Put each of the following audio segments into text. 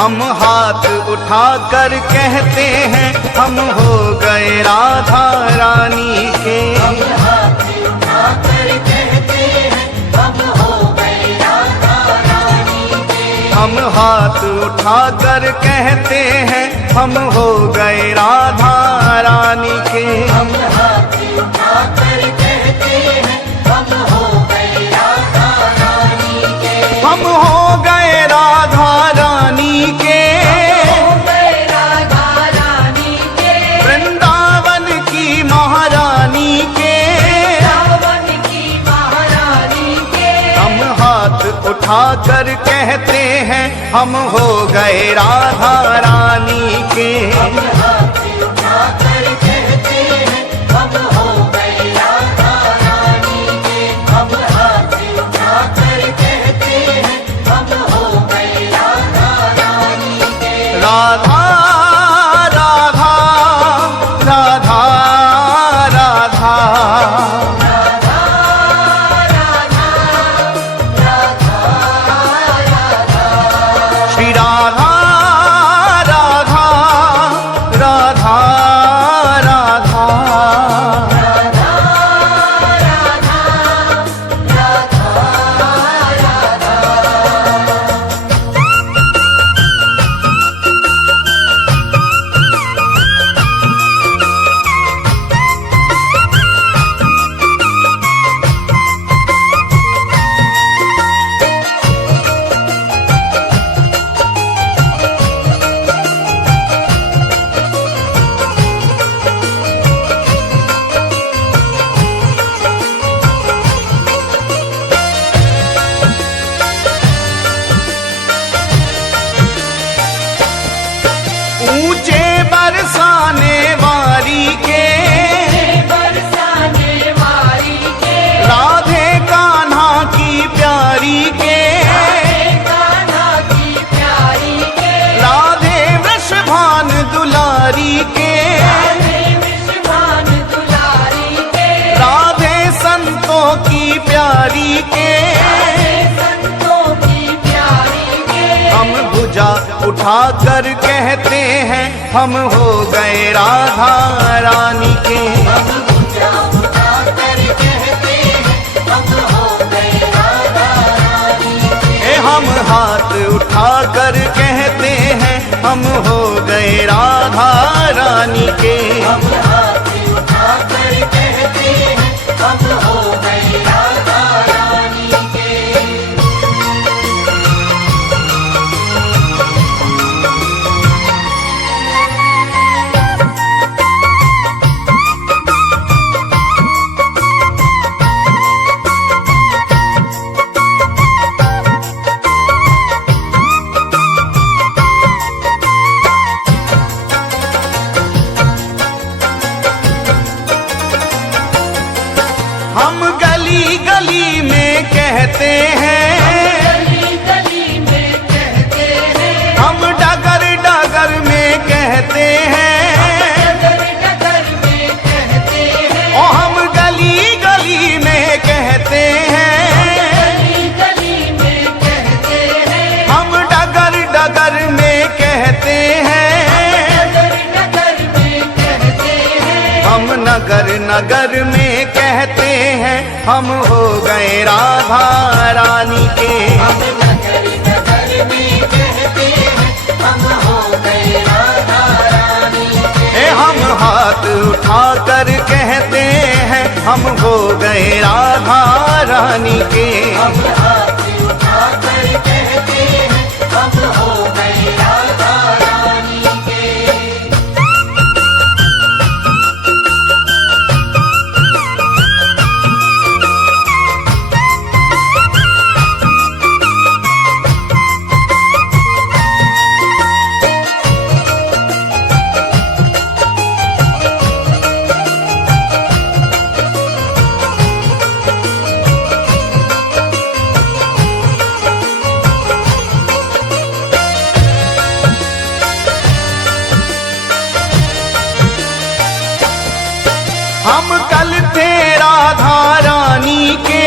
हम हाथ उठाकर कहते हैं हम हो गए राधा रानी के। हम हाथ उठाकर कहते हैं हम हो गए राधा रानी के। हम हाथ उठाकर कहते हैं हम हो गए राधा रानी के। हम हाथ उठाकर कहते हैं हम हो गए राधा रानी के। हम हो गए राधा रानी के। हो गए राधा रानी के। वृंदावन की महारानी के। वृंदावन की महारानी के। हम हाथ उठाकर कहते हैं हम हो गए राधा रानी के। हम हाथ उठाकर कहते हैं हम हो गए राधा रानी के। हम हाथ उठाकर कहते हैं हम हो गए राधा रानी के। राधा राधा राधा राधा श्री राधा राधा राधा राधा ऊंचे बरसाने वारी के। बरसाने वाली के। राधे कान्हा की प्यारी के। कान्हा की प्यारी के। राधे वृषभान दुलारी के। राधे विश्वान दुलारी के। राधे संतों की प्यारी के। राधे संतों की प्यारी के। हम भुजा उठाकर कहते हैं हम हो गए राधा रानी के। हम भुजा उठाकर कहते हैं हम हो गए राधा रानी के। हम हाथ उठाकर कहते हैं हम हो गए राधा रानी के। हम हाथ उठाकर कहते हैं हम हो गए राधा रानी के। हम गली गली में कहते हैं। गली गली में कहते हैं। हम डगर डगर में कहते हैं। डगर डगर में कहते हैं। ओ हम गली गली में कहते हैं। गली गली में कहते हैं। हम डगर डगर में कहते हैं। डगर डगर में कहते हैं। हम नगर नगर में कहते हैं हम हो गए राधा रानी के। हम नगर नगर में कहते हैं हम हो गए राधा रानी के। हम हाथ उठाकर कहते हैं हम हो गए राधा रानी के। हम हाथ उठाकर कहते हैं हम हो गए राधा रानी के। हम कल थे राधा रानी के।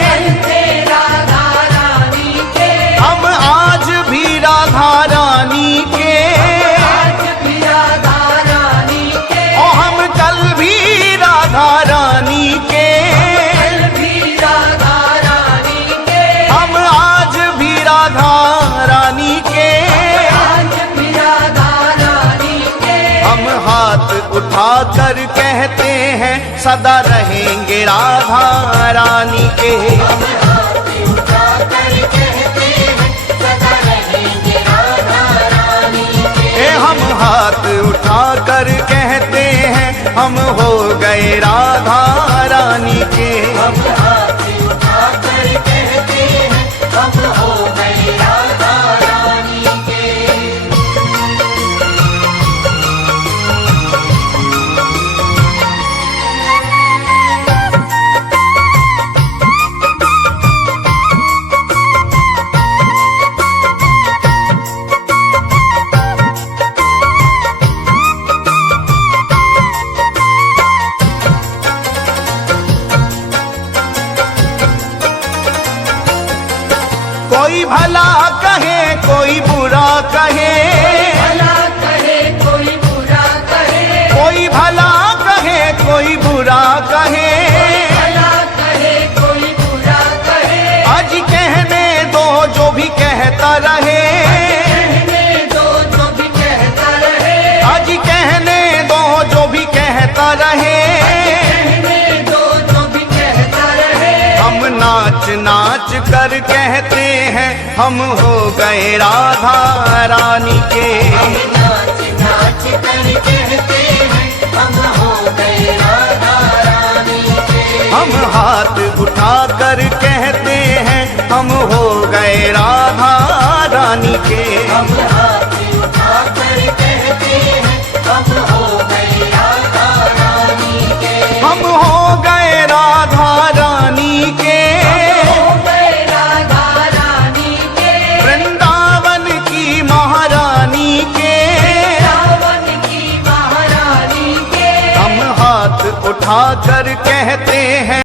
कल थे राधा रानी के। हम आज भी राधा रानी कर कहते हैं सदा रहेंगे राधा रानी के। हम हाथ उठाकर कहते हैं सदा रहेंगे राधा रानी के। हम हाथ उठाकर कहते हैं हम हो गए राधा रानी के। हम हाथ उठाकर कहते हैं हम हो गए राधा रानी के। कोई भला कहे कोई बुरा कहे, भला कहे कोई बुरा कहे, कोई भला कहे कोई बुरा कहे, भला कहे कोई बुरा कहे। आज कहने दो जो भी कहता रहे, कहने दो जो भी कहता रहे, आज कहने दो जो भी कहता रहे। कहने दो जो भी कहता रहे। हम नाच नाच कर कहते हैं हम हो गए राधा रानी के। हम नाच नाच कर कहते हैं हम हो गए राधा रानी के। हम हाथ उठा कर कहते हैं हम हो गए राधा रानी के। हम हाथ उठाकर कहते हैं हम हो गए राधा रानी के। हम हो गए राधा रानी के। हो गए राधा रानी के। वृंदावन की महारानी के। रावण की महारानी के। हम हाथ उठा कर कहते हैं